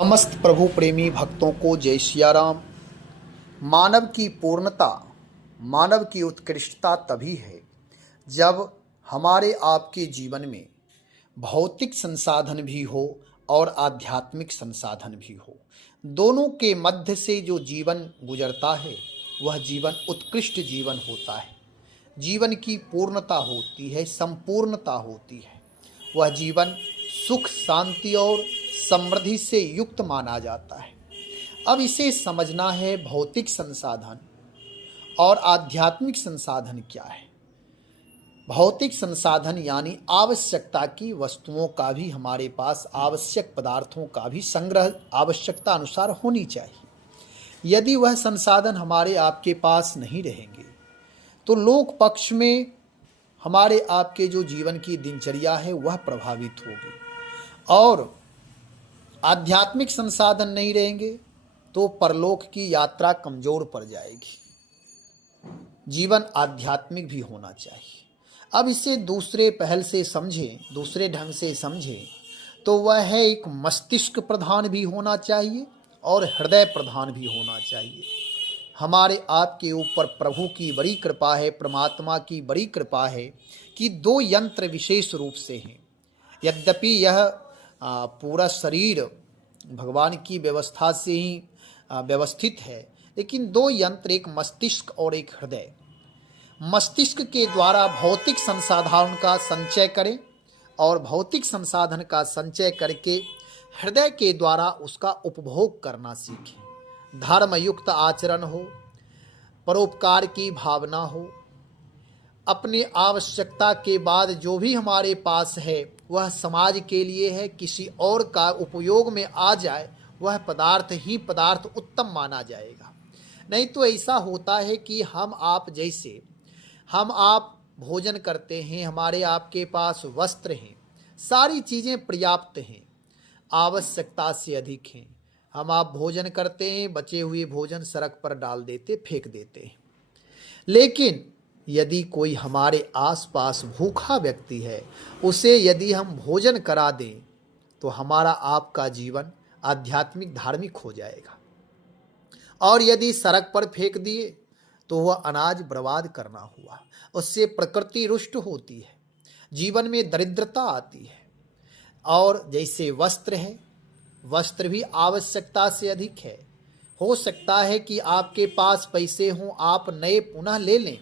समस्त प्रभु प्रेमी भक्तों को जय सिया राम। मानव की पूर्णता, मानव की उत्कृष्टता तभी है जब हमारे आपके जीवन में भौतिक संसाधन भी हो और आध्यात्मिक संसाधन भी हो। दोनों के मध्य से जो जीवन गुजरता है वह जीवन उत्कृष्ट जीवन होता है। जीवन की पूर्णता होती है, संपूर्णता होती है। वह जीवन सुख, शांति और समृद्धि से युक्त माना जाता है। अब इसे समझना है, भौतिक संसाधन और आध्यात्मिक संसाधन क्या है। भौतिक संसाधन यानी आवश्यकता की वस्तुओं का भी हमारे पास, आवश्यक पदार्थों का भी संग्रह आवश्यकता अनुसार होनी चाहिए। यदि वह संसाधन हमारे आपके पास नहीं रहेंगे तो लोक पक्ष में हमारे आपके जो जीवन की दिनचर्या है वह प्रभावित होगी, और आध्यात्मिक संसाधन नहीं रहेंगे तो परलोक की यात्रा कमजोर पड़ जाएगी। जीवन आध्यात्मिक भी होना चाहिए। अब इसे दूसरे पहल से समझें, दूसरे ढंग से समझें तो वह है, एक मस्तिष्क प्रधान भी होना चाहिए और हृदय प्रधान भी होना चाहिए। हमारे आपके ऊपर प्रभु की बड़ी कृपा है, परमात्मा की बड़ी कृपा है कि दो यंत्र विशेष रूप से हैं। यद्यपि यह पूरा शरीर भगवान की व्यवस्था से ही व्यवस्थित है, लेकिन दो यंत्र, एक मस्तिष्क और एक हृदय। मस्तिष्क के द्वारा भौतिक संसाधन का संचय करें और भौतिक संसाधन का संचय करके हृदय के द्वारा उसका उपभोग करना सीखें। धर्मयुक्त आचरण हो, परोपकार की भावना हो, अपनी आवश्यकता के बाद जो भी हमारे पास है वह समाज के लिए है, किसी और का उपयोग में आ जाए वह पदार्थ ही पदार्थ उत्तम माना जाएगा। नहीं तो ऐसा होता है कि हम आप भोजन करते हैं, हमारे आपके पास वस्त्र हैं, सारी चीज़ें पर्याप्त हैं, आवश्यकता से अधिक हैं। हम आप भोजन करते हैं, बचे हुए भोजन सड़क पर डाल देते, फेंक देते हैं। लेकिन यदि कोई हमारे आसपास भूखा व्यक्ति है, उसे यदि हम भोजन करा दें तो हमारा आपका जीवन आध्यात्मिक धार्मिक हो जाएगा। और यदि सड़क पर फेंक दिए तो वह अनाज बर्बाद करना हुआ। उससे प्रकृति रुष्ट होती है, जीवन में दरिद्रता आती है। और जैसे वस्त्र है, वस्त्र भी आवश्यकता से अधिक है। हो सकता है कि आपके पास पैसे हों, आप नए पुनः ले लें,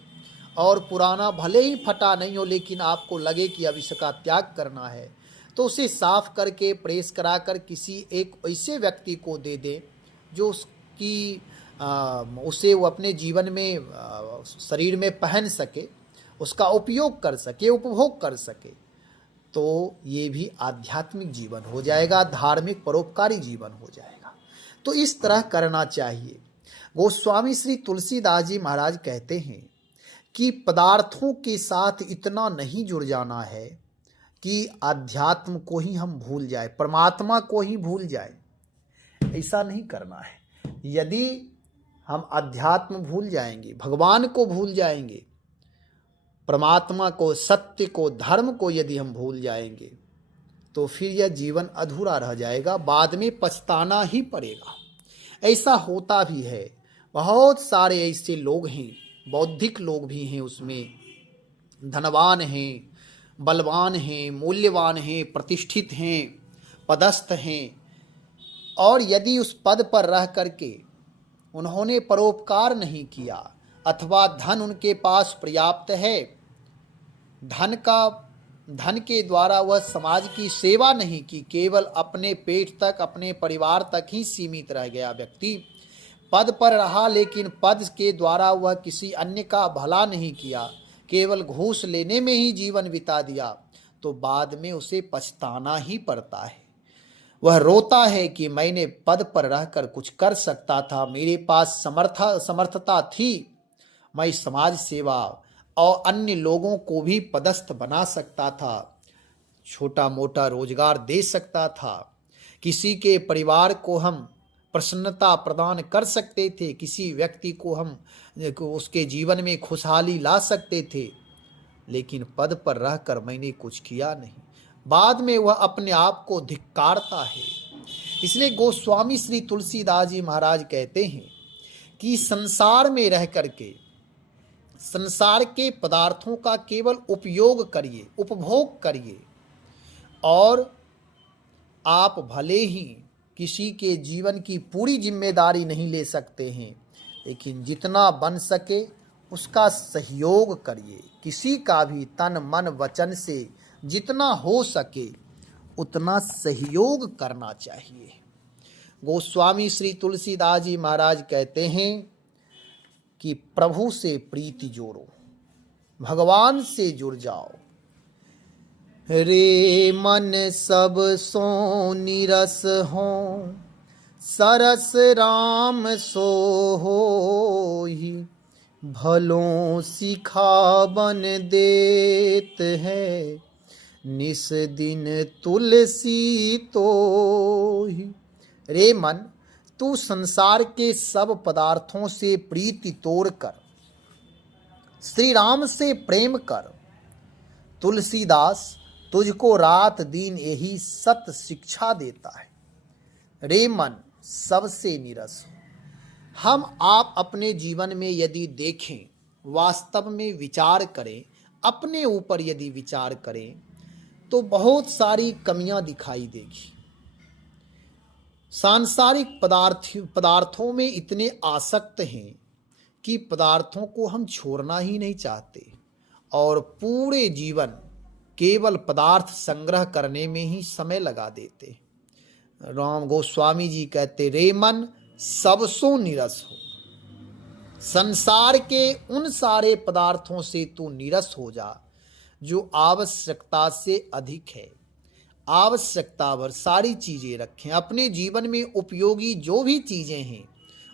और पुराना भले ही फटा नहीं हो लेकिन आपको लगे कि अब इसका त्याग करना है, तो उसे साफ करके प्रेस कराकर किसी एक ऐसे व्यक्ति को दे दें जो उसे वो अपने जीवन में शरीर में पहन सके, उसका उपयोग कर सके, उपभोग कर सके। तो ये भी आध्यात्मिक जीवन हो जाएगा, धार्मिक परोपकारी जीवन हो जाएगा। तो इस तरह करना चाहिए। गोस्वामी श्री तुलसीदास जी महाराज कहते हैं कि पदार्थों के साथ इतना नहीं जुड़ जाना है कि अध्यात्म को ही हम भूल जाए, परमात्मा को ही भूल जाए। ऐसा नहीं करना है। यदि हम अध्यात्म भूल जाएंगे, भगवान को भूल जाएंगे, परमात्मा को, सत्य को, धर्म को यदि हम भूल जाएंगे तो फिर यह जीवन अधूरा रह जाएगा, बाद में पछताना ही पड़ेगा। ऐसा होता भी है। बहुत सारे ऐसे लोग हैं, बौद्धिक लोग भी हैं, उसमें धनवान हैं, बलवान हैं, मूल्यवान हैं, प्रतिष्ठित हैं, पदस्थ हैं, और यदि उस पद पर रह करके उन्होंने परोपकार नहीं किया अथवा धन उनके पास पर्याप्त है, धन के द्वारा वह समाज की सेवा नहीं की, केवल अपने पेट तक, अपने परिवार तक ही सीमित रह गया व्यक्ति, पद पर रहा लेकिन पद के द्वारा वह किसी अन्य का भला नहीं किया, केवल घूस लेने में ही जीवन बिता दिया, तो बाद में उसे पछताना ही पड़ता है। वह रोता है कि मैंने पद पर रहकर कुछ कर सकता था, मेरे पास समर्थता थी, मैं समाज सेवा और अन्य लोगों को भी पदस्थ बना सकता था, छोटा मोटा रोजगार दे सकता था, किसी के परिवार को हम प्रसन्नता प्रदान कर सकते थे, किसी व्यक्ति को हम उसके जीवन में खुशहाली ला सकते थे, लेकिन पद पर रहकर मैंने कुछ किया नहीं। बाद में वह अपने आप को धिक्कारता है। इसलिए गोस्वामी श्री तुलसीदास जी महाराज कहते हैं कि संसार में रह करके संसार के पदार्थों का केवल उपयोग करिए, उपभोग करिए, और आप भले ही किसी के जीवन की पूरी जिम्मेदारी नहीं ले सकते हैं, लेकिन जितना बन सके उसका सहयोग करिए। किसी का भी तन मन वचन से जितना हो सके उतना सहयोग करना चाहिए। गोस्वामी श्री तुलसीदास जी महाराज कहते हैं कि प्रभु से प्रीति जोड़ो, भगवान से जुड़ जाओ। रे मन सब सो निरस हो, सरस राम सो होहि, भलों सिखावन देत है, निस दिन तुलसी तोहि। रे मन, तू संसार के सब पदार्थों से प्रीति तोड़कर श्री राम से प्रेम कर। तुलसीदास तुझको रात दिन यही सत शिक्षा देता है। रे मन, सबसे निरस हो। हम आप अपने जीवन में यदि देखें, वास्तव में विचार करें, अपने ऊपर यदि विचार करें, तो बहुत सारी कमियां दिखाई देगी। सांसारिक पदार्थों में इतने आसक्त हैं कि पदार्थों को हम छोड़ना ही नहीं चाहते, और पूरे जीवन केवल पदार्थ संग्रह करने में ही समय लगा देते। राम गोस्वामी जी कहते, रे मन सबसो निरस हो। संसार के उन सारे पदार्थों से तू निरस हो जा जो आवश्यकता से अधिक है। आवश्यकता भर सारी चीजें रखें। अपने जीवन में उपयोगी जो भी चीजें हैं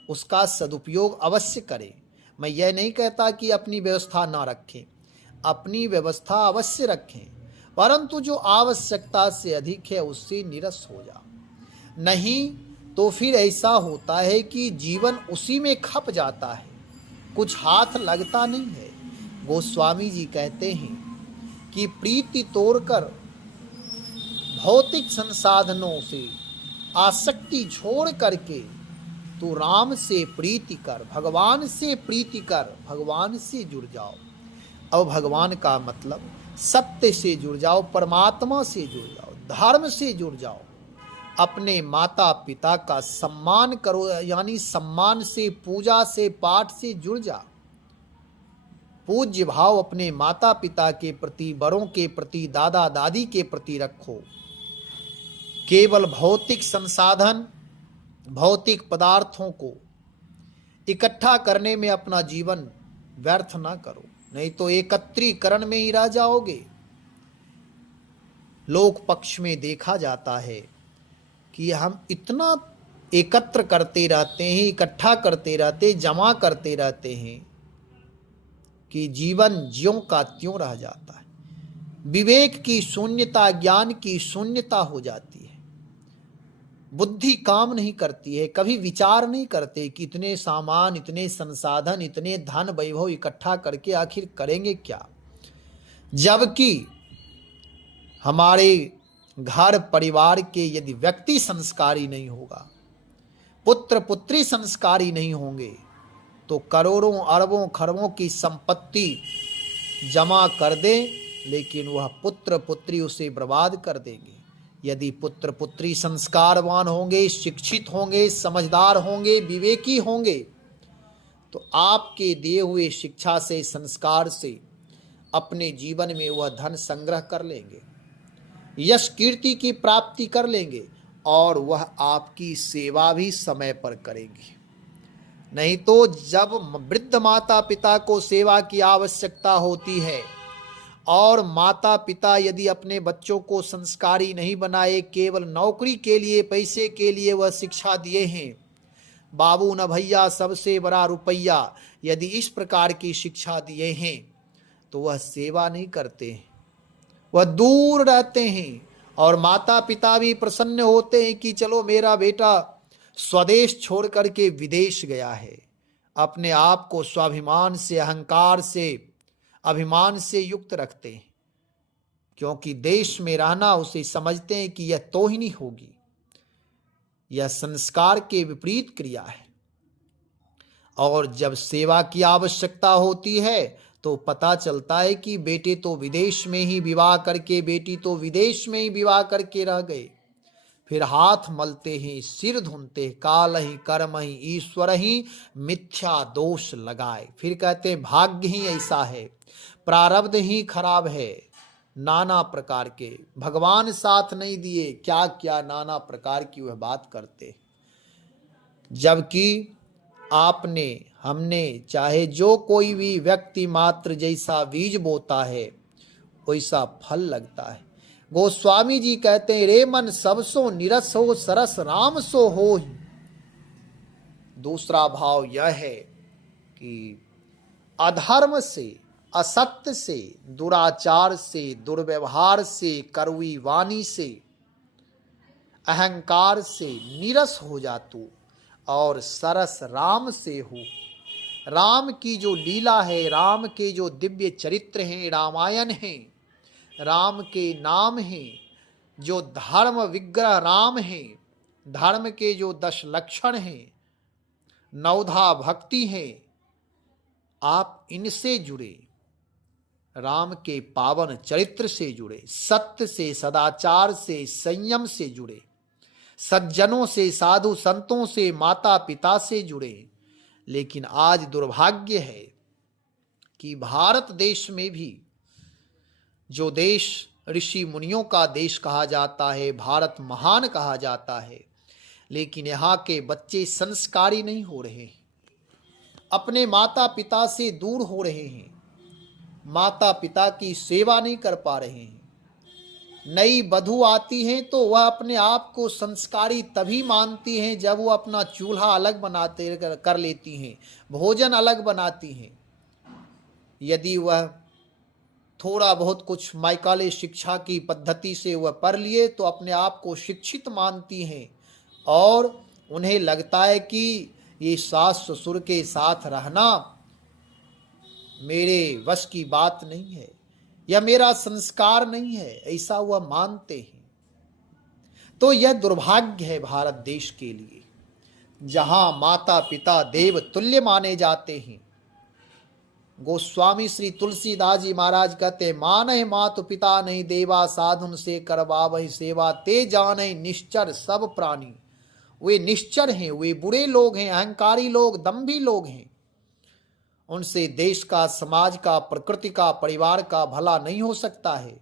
उसका सदुपयोग अवश्य करें। मैं यह नहीं कहता कि अपनी व्यवस्था ना रखें, अपनी व्यवस्था अवश्य रखें, परंतु जो आवश्यकता से अधिक है उससे निरस हो जा। नहीं तो फिर ऐसा होता है कि जीवन उसी में खप जाता है, कुछ हाथ लगता नहीं है। गोस्वामी जी कहते हैं कि प्रीति तोड़कर भौतिक संसाधनों से आसक्ति छोड़ करके तू राम से प्रीति कर, भगवान से प्रीति कर, भगवान से जुड़ जाओ। अब भगवान का मतलब सत्य से जुड़ जाओ, परमात्मा से जुड़ जाओ, धर्म से जुड़ जाओ। अपने माता पिता का सम्मान करो, यानी सम्मान से, पूजा से, पाठ से जुड़ जा। पूज्य भाव अपने माता पिता के प्रति, बड़ों के प्रति, दादा दादी के प्रति रखो। केवल भौतिक संसाधन, भौतिक पदार्थों को इकट्ठा करने में अपना जीवन व्यर्थ ना करो, नहीं तो एकत्रीकरण में ही रह जाओगे। लोक पक्ष में देखा जाता है कि हम इतना एकत्र करते रहते हैं, इकट्ठा करते रहते, जमा करते रहते हैं कि जीवन ज्यों का त्यों रह जाता है। विवेक की शून्यता, ज्ञान की शून्यता हो जाती है। बुद्धि काम नहीं करती है, कभी विचार नहीं करते कि इतने सामान, इतने संसाधन, इतने धन वैभव इकट्ठा करके आखिर करेंगे क्या। जबकि हमारे घर परिवार के यदि व्यक्ति संस्कारी नहीं होगा, पुत्र पुत्री संस्कारी नहीं होंगे, तो करोड़ों अरबों खरबों की संपत्ति जमा कर दे, लेकिन वह पुत्र पुत्री उसे बर्बाद कर देंगे। यदि पुत्र पुत्री संस्कारवान होंगे, शिक्षित होंगे, समझदार होंगे, विवेकी होंगे, तो आपके दिए हुए शिक्षा से, संस्कार से अपने जीवन में वह धन संग्रह कर लेंगे, यश कीर्ति की प्राप्ति कर लेंगे, और वह आपकी सेवा भी समय पर करेंगे। नहीं तो जब वृद्ध माता पिता को सेवा की आवश्यकता होती है, और माता पिता यदि अपने बच्चों को संस्कारी नहीं बनाए, केवल नौकरी के लिए, पैसे के लिए वह शिक्षा दिए हैं, बाबू न भैया सबसे बड़ा रुपया, यदि इस प्रकार की शिक्षा दिए हैं, तो वह सेवा नहीं करते हैं, वह दूर रहते हैं। और माता पिता भी प्रसन्न होते हैं कि चलो मेरा बेटा स्वदेश छोड़ करके विदेश गया है। अपने आप को स्वाभिमान से, अहंकार से, अभिमान से युक्त रखते हैं, क्योंकि देश में रहना उसे समझते हैं कि यह तोहिनी होगी। यह संस्कार के विपरीत क्रिया है। और जब सेवा की आवश्यकता होती है तो पता चलता है कि बेटे तो विदेश में ही विवाह करके, बेटी तो विदेश में ही विवाह करके रह गए। फिर हाथ मलते ही सिर धुनते, काल ही कर्म ही ईश्वर ही मिथ्या दोष लगाए। फिर कहते हैं भाग्य ही ऐसा है, प्रारब्ध ही खराब है, नाना प्रकार के भगवान साथ नहीं दिए, क्या क्या नाना प्रकार की वह बात करते। जबकि आपने, हमने, चाहे जो कोई भी व्यक्ति मात्र जैसा बीज बोता है वैसा फल लगता है। गोस्वामी जी कहते हैं रे मन सब सो निरस हो, सरस राम सो हो। दूसरा भाव यह है कि अधर्म से, असत्य से, दुराचार से, दुर्व्यवहार से, कड़वी वाणी से, अहंकार से निरस हो जा तू और सरस राम से हो। राम की जो लीला है, राम के जो दिव्य चरित्र हैं, रामायण हैं, राम के नाम हैं, जो धर्म विग्रह राम हैं, धर्म के जो 10 लक्षण हैं, नवधा भक्ति हैं, आप इनसे जुड़े, राम के पावन चरित्र से जुड़े, सत्य से, सदाचार से, संयम से जुड़े, सज्जनों से, साधु संतों से, माता पिता से जुड़े। लेकिन आज दुर्भाग्य है कि भारत देश में भी, जो देश ऋषि मुनियों का देश कहा जाता है, भारत महान कहा जाता है, लेकिन यहाँ के बच्चे संस्कारी नहीं हो रहे हैं, अपने माता पिता से दूर हो रहे हैं, माता पिता की सेवा नहीं कर पा रहे हैं। नई वधू आती हैं तो वह अपने आप को संस्कारी तभी मानती हैं जब वो अपना चूल्हा अलग बनाते कर लेती हैं, भोजन अलग बनाती हैं। यदि वह थोड़ा बहुत कुछ माइकाले शिक्षा की पद्धति से वह पढ़ लिए तो अपने आप को शिक्षित मानती हैं और उन्हें लगता है कि ये सास ससुर के साथ रहना मेरे वश की बात नहीं है, यह मेरा संस्कार नहीं है, ऐसा वह मानते हैं। तो यह दुर्भाग्य है भारत देश के लिए, जहां माता पिता देव तुल्य माने जाते हैं। गोस्वामी श्री तुलसीदास जी महाराज कहते मानहि मातु पिता नहीं देवा, साधुन से करवावहि सेवा, ते जानहि निश्चर सब प्राणी। वे निश्चर हैं, वे बुरे लोग हैं, अहंकारी लोग, दंभी लोग हैं। उनसे देश का, समाज का, प्रकृति का, परिवार का भला नहीं हो सकता है,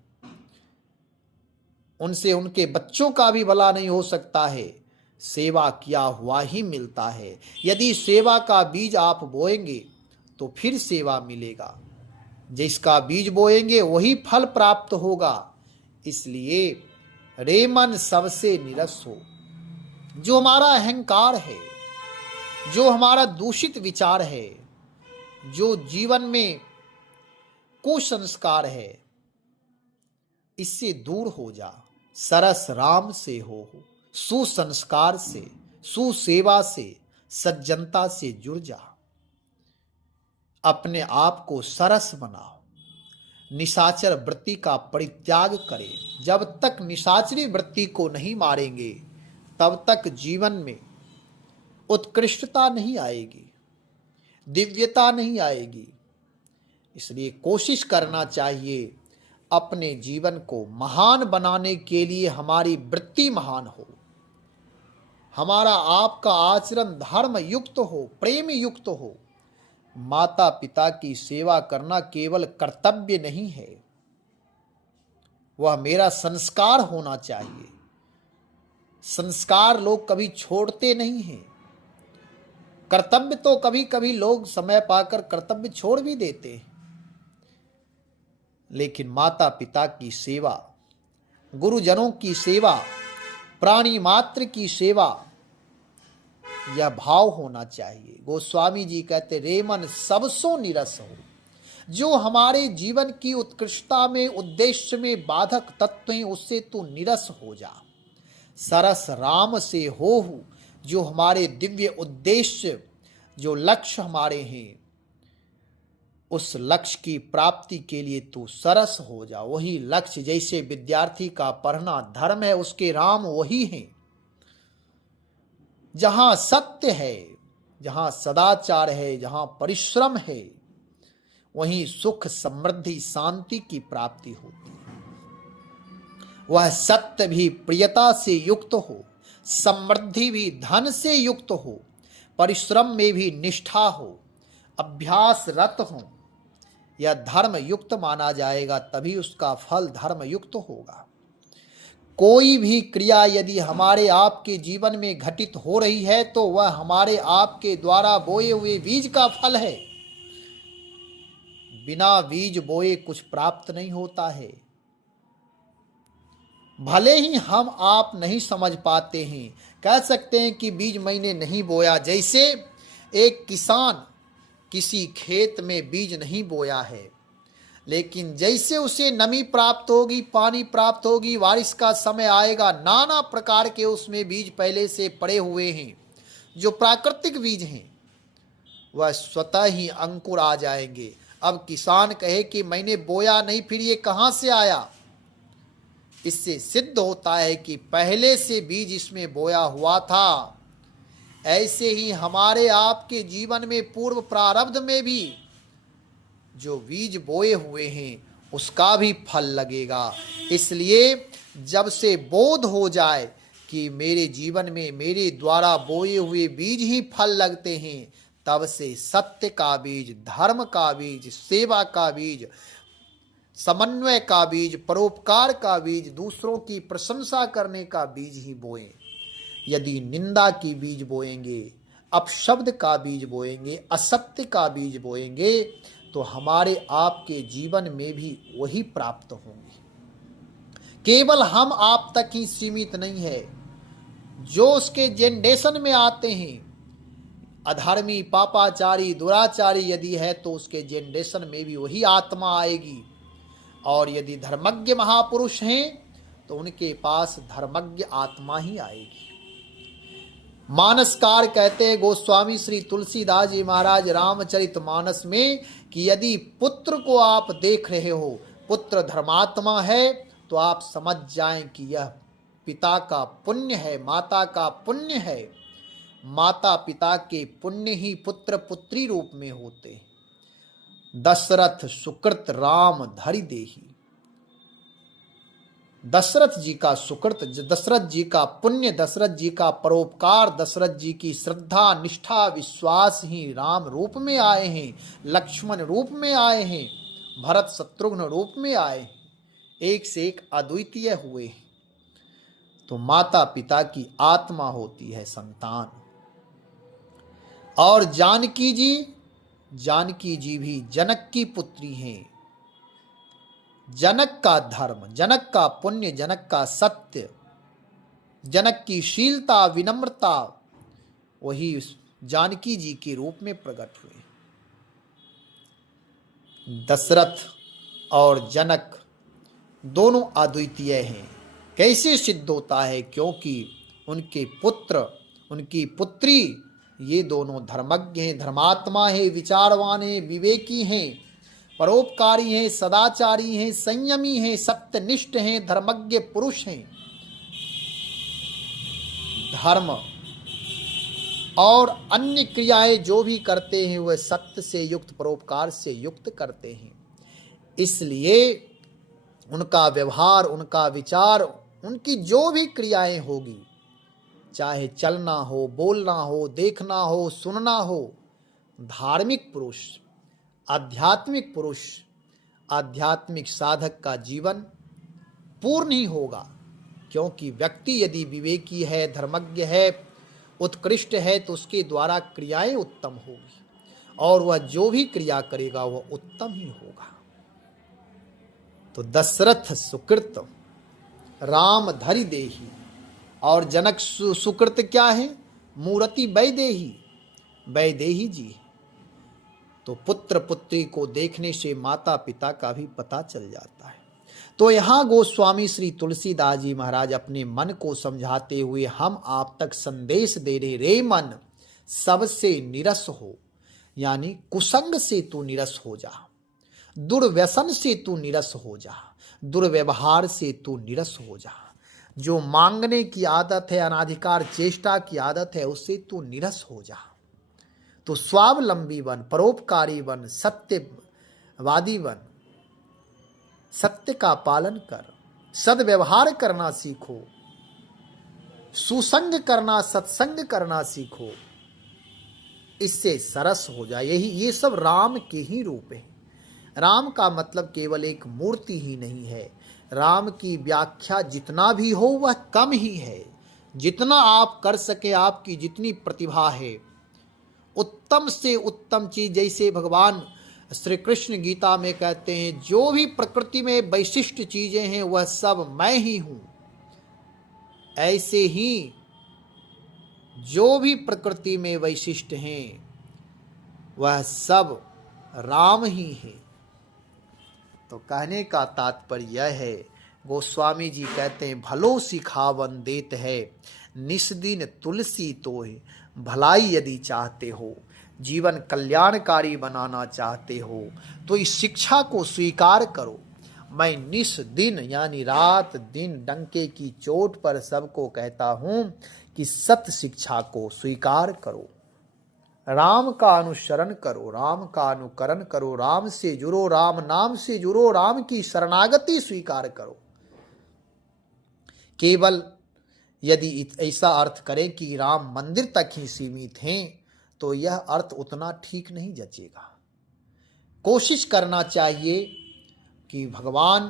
उनसे उनके बच्चों का भी भला नहीं हो सकता है। सेवा किया हुआ ही मिलता है। यदि सेवा का बीज आप बोएंगे तो फिर सेवा मिलेगा, जिसका बीज बोएंगे वही फल प्राप्त होगा। इसलिए रे मन सबसे निरस हो। जो हमारा अहंकार है, जो हमारा दूषित विचार है, जो जीवन में कुसंस्कार है, इससे दूर हो जा, सरस राम से हो, सुसंस्कार से, सुसेवा से, सज्जनता से जुड़ जा। अपने आप को सरस बनाओ, निशाचर वृत्ति का परित्याग करें। जब तक निशाचरी वृत्ति को नहीं मारेंगे तब तक जीवन में उत्कृष्टता नहीं आएगी, दिव्यता नहीं आएगी। इसलिए कोशिश करना चाहिए अपने जीवन को महान बनाने के लिए हमारी वृत्ति महान हो, हमारा आपका आचरण धर्म युक्त हो, प्रेम युक्त हो। माता पिता की सेवा करना केवल कर्तव्य नहीं है, वह मेरा संस्कार होना चाहिए। संस्कार लोग कभी छोड़ते नहीं हैं। कर्तव्य तो कभी कभी लोग समय पाकर कर्तव्य छोड़ भी देते हैं, लेकिन माता पिता की सेवा, गुरुजनों की सेवा, प्राणी मात्र की सेवा, यह भाव होना चाहिए। गोस्वामी जी कहते रे मन सबसो निरस हो। जो हमारे जीवन की उत्कृष्टता में, उद्देश्य में बाधक तत्व हैं, उससे तू निरस हो जा। सरस राम से हो। जो हमारे दिव्य उद्देश्य, जो लक्ष्य हमारे हैं, उस लक्ष्य की प्राप्ति के लिए तू सरस हो जा। वही लक्ष्य, जैसे विद्यार्थी का पढ़ना धर्म है, उसके राम वही हैं। जहां सत्य है, जहां सदाचार है, जहां परिश्रम है, वहीं सुख, समृद्धि, शांति की प्राप्ति होती है। वह सत्य भी प्रियता से युक्त हो, समृद्धि भी धन से युक्त हो, परिश्रम में भी निष्ठा हो, अभ्यास रत हो, यह धर्म युक्त माना जाएगा, तभी उसका फल धर्म युक्त होगा। कोई भी क्रिया यदि हमारे आपके जीवन में घटित हो रही है तो वह हमारे आपके द्वारा बोए हुए बीज का फल है। बिना बीज बोए कुछ प्राप्त नहीं होता है। भले ही हम आप नहीं समझ पाते हैं, कह सकते हैं कि बीज मैंने नहीं बोया। जैसे एक किसान किसी खेत में बीज नहीं बोया है, लेकिन जैसे उसे नमी प्राप्त होगी, पानी प्राप्त होगी, बारिश का समय आएगा, नाना प्रकार के उसमें बीज पहले से पड़े हुए हैं, जो प्राकृतिक बीज हैं, वह स्वतः ही अंकुर आ जाएंगे। अब किसान कहे कि मैंने बोया नहीं, फिर ये कहाँ से आया? इससे सिद्ध होता है कि पहले से बीज इसमें बोया हुआ था। ऐसे ही हमारे आपके जीवन में पूर्व प्रारब्ध में भी जो बीज बोए हुए हैं उसका भी फल लगेगा। इसलिए जब से बोध हो जाए कि मेरे जीवन में मेरे द्वारा बोए हुए बीज ही फल लगते हैं, तब से सत्य का बीज, धर्म का बीज, सेवा का बीज, समन्वय का बीज, परोपकार का बीज, दूसरों की प्रशंसा करने का बीज ही बोएं। यदि निंदा की बीज बोएंगे, अपशब्द का बीज बोएंगे, असत्य का बीज बोएंगे, तो हमारे आपके जीवन में भी वही प्राप्त होंगे। केवल हम आप तक ही सीमित नहीं है, जो उसके जनरेशन में आते हैं, अधर्मी, पापाचारी, दुराचारी यदि है तो उसके जनरेशन में भी वही आत्मा आएगी। और यदि धर्मज्ञ महापुरुष हैं तो उनके पास धर्मज्ञ आत्मा ही आएगी। मानसकार कहते हैं गोस्वामी श्री तुलसीदास जी महाराज रामचरितमानस में कि यदि पुत्र को आप देख रहे हो, पुत्र धर्मात्मा है, तो आप समझ जाएं कि यह पिता का पुण्य है, माता का पुण्य है। माता पिता के पुण्य ही पुत्र पुत्री रूप में होते हैं। दशरथ सुकृत राम धरि देहि। दशरथ जी का सुकृत, दशरथ जी का पुण्य, दशरथ जी का परोपकार, दशरथ जी की श्रद्धा, निष्ठा, विश्वास ही राम रूप में आए हैं, लक्ष्मण रूप में आए हैं, भरत शत्रुघ्न रूप में आए हैं, एक से एक अद्वितीय हुए हैं। तो माता पिता की आत्मा होती है संतान। और जानकी जी भी जनक की पुत्री हैं। जनक का धर्म, जनक का पुण्य, जनक का सत्य, जनक की शीलता, विनम्रता, वही जानकी जी के रूप में प्रकट हुए। दशरथ और जनक दोनों अद्वितीय हैं। कैसे सिद्ध होता है? क्योंकि उनके पुत्र, उनकी पुत्री, ये दोनों धर्मज्ञ हैं, धर्मात्मा हैं, विचारवान हैं, विवेकी हैं, परोपकारी हैं, सदाचारी हैं, संयमी हैं, सत्यनिष्ठ हैं, धर्मज्ञ पुरुष हैं। धर्म और अन्य क्रियाएं जो भी करते हैं वह सत्य से युक्त, परोपकार से युक्त करते हैं। इसलिए उनका व्यवहार, उनका विचार, उनकी जो भी क्रियाएं होगी, चाहे चलना हो, बोलना हो, देखना हो, सुनना हो, धार्मिक पुरुष, आध्यात्मिक पुरुष, आध्यात्मिक साधक का जीवन पूर्ण ही होगा। क्योंकि व्यक्ति यदि विवेकी है, धर्मज्ञ है, उत्कृष्ट है, तो उसके द्वारा क्रियाएं उत्तम होगी और वह जो भी क्रिया करेगा वह उत्तम ही होगा। तो दशरथ सुकृत राम धरि देहि, और जनक सुकृत क्या है? मूर्ति वैदेही, वैदेही जी। तो पुत्र पुत्री को देखने से माता पिता का भी पता चल जाता है। तो यहाँ गोस्वामी श्री तुलसीदास जी महाराज अपने मन को समझाते हुए हम आप तक संदेश दे रहे, रे मन सबसे निरस हो, यानी कुसंग से तू निरस हो जा, दुर्व्यसन से तू निरस हो जा, दुर्व्यवहार से तू निरस हो जा, जो मांगने की आदत है, अनाधिकार चेष्टा की आदत है, उससे तू निरस हो जा। तो स्वावलंबी बन, परोपकारी बन, सत्यवादी बन, सत्य का पालन कर, सद्व्यवहार करना सीखो, सुसंग करना, सत्संग करना सीखो, इससे सरस हो जाए। ये सब राम के ही रूप है। राम का मतलब केवल एक मूर्ति ही नहीं है। राम की व्याख्या जितना भी हो वह कम ही है। जितना आप कर सके, आपकी जितनी प्रतिभा है, उत्तम से उत्तम चीज, जैसे भगवान श्री कृष्ण गीता में कहते हैं, जो भी प्रकृति में वैशिष्ट चीजें हैं वह सब मैं ही हूं, ऐसे ही जो भी प्रकृति में वैशिष्ट हैं वह सब राम ही है। तो कहने का तात्पर्य यह है, गोस्वामी जी कहते हैं, भलो सिखावन देत है, निस्दिन तुलसी तोहि, भलाई यदि चाहते हो, जीवन कल्याणकारी बनाना चाहते हो तो इस शिक्षा को स्वीकार करो। मैं निस दिन यानी रात दिन डंके की चोट पर सबको कहता हूं कि सत्य शिक्षा को स्वीकार करो, राम का अनुसरण करो, राम का अनुकरण करो, राम से जुड़ो, राम नाम से जुड़ो, राम की शरणागति स्वीकार करो। केवल यदि ऐसा अर्थ करें कि राम मंदिर तक ही सीमित हैं तो यह अर्थ उतना ठीक नहीं जचेगा। कोशिश करना चाहिए कि भगवान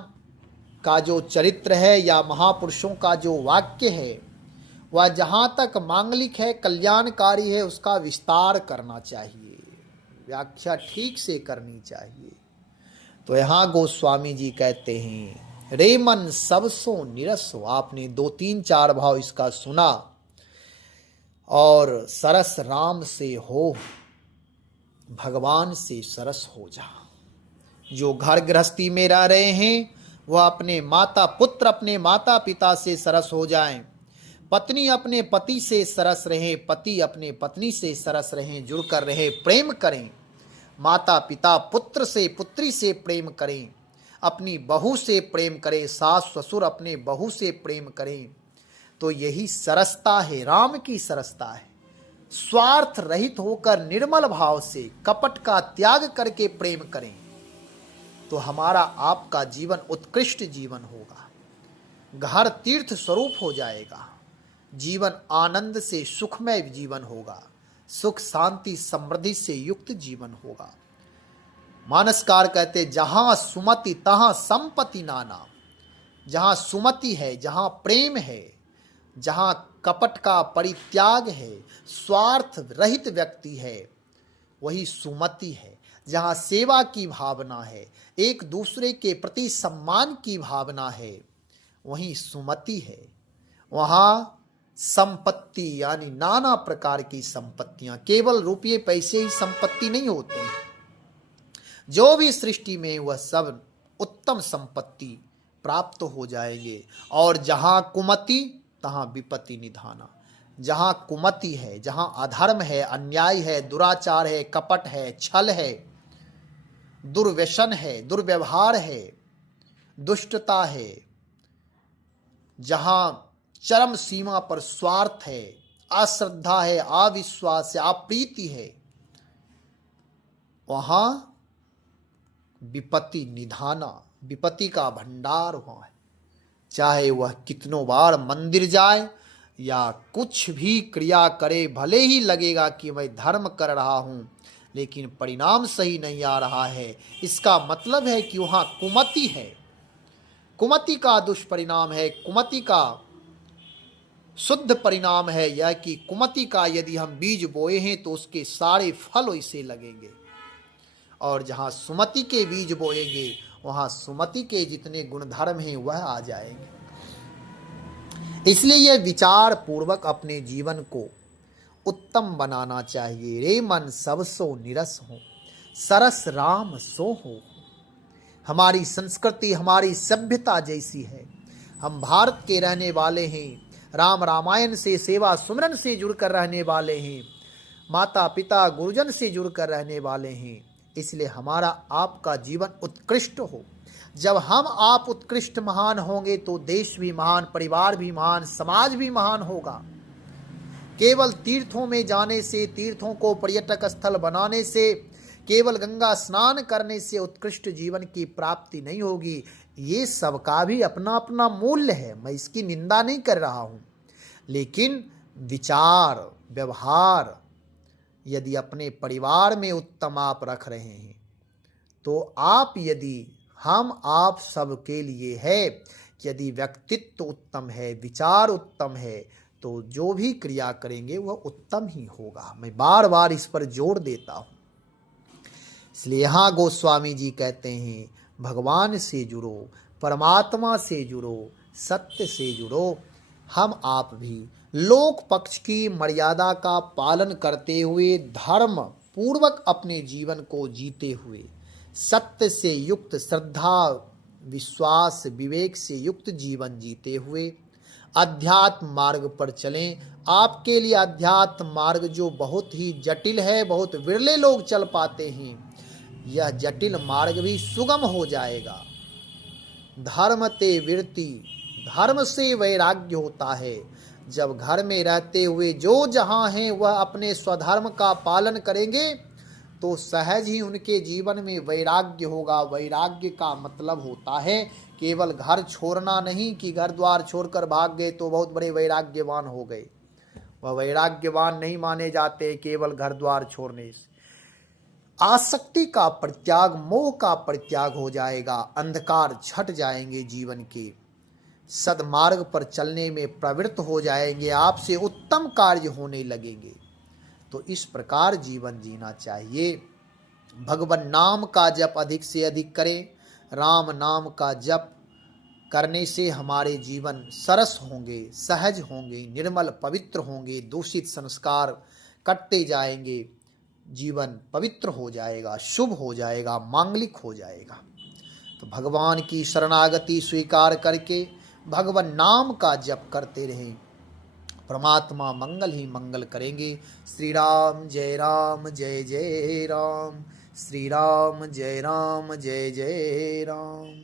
का जो चरित्र है या महापुरुषों का जो वाक्य है वह जहाँ तक मांगलिक है, कल्याणकारी है, उसका विस्तार करना चाहिए, व्याख्या ठीक से करनी चाहिए। तो यहाँ गोस्वामी जी कहते हैं, रे मन सबसो निरस हो। आपने 2, 3, 4 भाव इसका सुना। और सरस राम से हो, भगवान से सरस हो जा। जो घर गृहस्थी में रह रहे हैं वह अपने माता पुत्र, अपने माता पिता से सरस हो जाएं, पत्नी अपने पति से सरस रहे, पति अपने पत्नी से सरस रहें, जुड़कर रहे, प्रेम करें, माता पिता पुत्र से पुत्री से प्रेम करें, अपनी बहू से प्रेम करें, सास ससुर अपने बहू से प्रेम करें। तो यही सरसता है, राम की सरसता है। स्वार्थ रहित होकर निर्मल भाव से, कपट का त्याग करके प्रेम करें तो हमारा आपका जीवन उत्कृष्ट जीवन होगा, घर तीर्थ स्वरूप हो जाएगा, जीवन आनंद से सुखमय जीवन होगा, सुख शांति समृद्धि से युक्त जीवन होगा। मानसकार कहते, जहां सुमति तहां संपत्ति नाना। जहां सुमति है, जहां प्रेम है, जहां कपट का परित्याग है, स्वार्थ रहित व्यक्ति है, वही सुमति है। जहां सेवा की भावना है, एक दूसरे के प्रति सम्मान की भावना है, वही सुमति है। वहां संपत्ति यानी नाना प्रकार की संपत्तियां, केवल रुपये पैसे ही संपत्ति नहीं होते हैं। जो भी सृष्टि में वह सब उत्तम संपत्ति प्राप्त हो जाएंगे। और जहां कुमति तहां विपत्ति निधाना। जहां कुमति है, जहां अधर्म है, अन्याय है, दुराचार है, कपट है, छल है, दुर्व्यसन है, दुर्व्यवहार है, दुष्टता है, जहां चरम सीमा पर स्वार्थ है, अश्रद्धा है, अविश्वास है, अप्रीति है, वहां विपत्ति निधाना, विपत्ति का भंडार वहां है। चाहे वह कितनों बार मंदिर जाए या कुछ भी क्रिया करे, भले ही लगेगा कि मैं धर्म कर रहा हूं लेकिन परिणाम सही नहीं आ रहा है, इसका मतलब है कि वहां कुमति है। कुमति का दुष्परिणाम है, कुमति का शुद्ध परिणाम है यह कि कुमति का यदि हम बीज बोए हैं तो उसके सारे फल वैसे लगेंगे। और जहां सुमति के बीज बोएंगे वहां सुमति के जितने गुणधर्म हैं वह आ जाएंगे। इसलिए यह विचार पूर्वक अपने जीवन को उत्तम बनाना चाहिए। रे मन सब सो निरस हो, सरस राम सो हो। हमारी संस्कृति, हमारी सभ्यता जैसी है। हम भारत के रहने वाले हैं, राम रामायण से, सेवा सुमरन से जुड़कर रहने वाले हैं, माता पिता गुरुजन से जुड़कर रहने वाले हैं। इसलिए हमारा आपका जीवन उत्कृष्ट हो, जब हम आप उत्कृष्ट महान होंगे तो देश भी महान, परिवार भी महान, समाज भी महान होगा। केवल तीर्थों में जाने से, तीर्थों को पर्यटक स्थल बनाने से, केवल गंगा स्नान करने से उत्कृष्ट जीवन की प्राप्ति नहीं होगी। ये सबका भी अपना अपना मूल्य है, मैं इसकी निंदा नहीं कर रहा हूँ। लेकिन विचार, व्यवहार यदि अपने परिवार में उत्तम आप रख रहे हैं, तो आप यदि हम आप सबके लिए है कि यदि व्यक्तित्व उत्तम है, विचार उत्तम है, तो जो भी क्रिया करेंगे वह उत्तम ही होगा। मैं बार बार इस पर जोर देता हूँ। इसलिए यहाँ गोस्वामी जी कहते हैं, भगवान से जुड़ो, परमात्मा से जुड़ो, सत्य से जुड़ो। हम आप भी लोक पक्ष की मर्यादा का पालन करते हुए, धर्म पूर्वक अपने जीवन को जीते हुए, सत्य से युक्त, श्रद्धा, विश्वास, विवेक से युक्त जीवन जीते हुए अध्यात्म मार्ग पर चलें। आपके लिए अध्यात्म मार्ग जो बहुत ही जटिल है, बहुत विरले लोग चल पाते हैं, यह जटिल मार्ग भी सुगम हो जाएगा। धर्म ते विरति, धर्म से वैराग्य होता है। जब घर में रहते हुए जो जहाँ हैं वह अपने स्वधर्म का पालन करेंगे तो सहज ही उनके जीवन में वैराग्य होगा। वैराग्य का मतलब होता है केवल घर छोड़ना नहीं कि घर द्वार छोड़कर भाग गए तो बहुत बड़े वैराग्यवान हो गए। वह वैराग्यवान नहीं माने जाते केवल घर द्वार छोड़ने से। आसक्ति का परित्याग, मोह का परित्याग हो जाएगा, अंधकार छट जाएंगे जीवन के, सदमार्ग पर चलने में प्रवृत्त हो जाएंगे, आपसे उत्तम कार्य होने लगेंगे। तो इस प्रकार जीवन जीना चाहिए। भगवान नाम का जप अधिक से अधिक करें। राम नाम का जप करने से हमारे जीवन सरस होंगे, सहज होंगे, निर्मल पवित्र होंगे, दूषित संस्कार कटते जाएंगे, जीवन पवित्र हो जाएगा, शुभ हो जाएगा, मांगलिक हो जाएगा। तो भगवान की शरणागति स्वीकार करके भगवान नाम का जप करते रहें। परमात्मा मंगल ही मंगल करेंगे। श्री राम जय राम जय जय राम, श्री राम जय जय राम।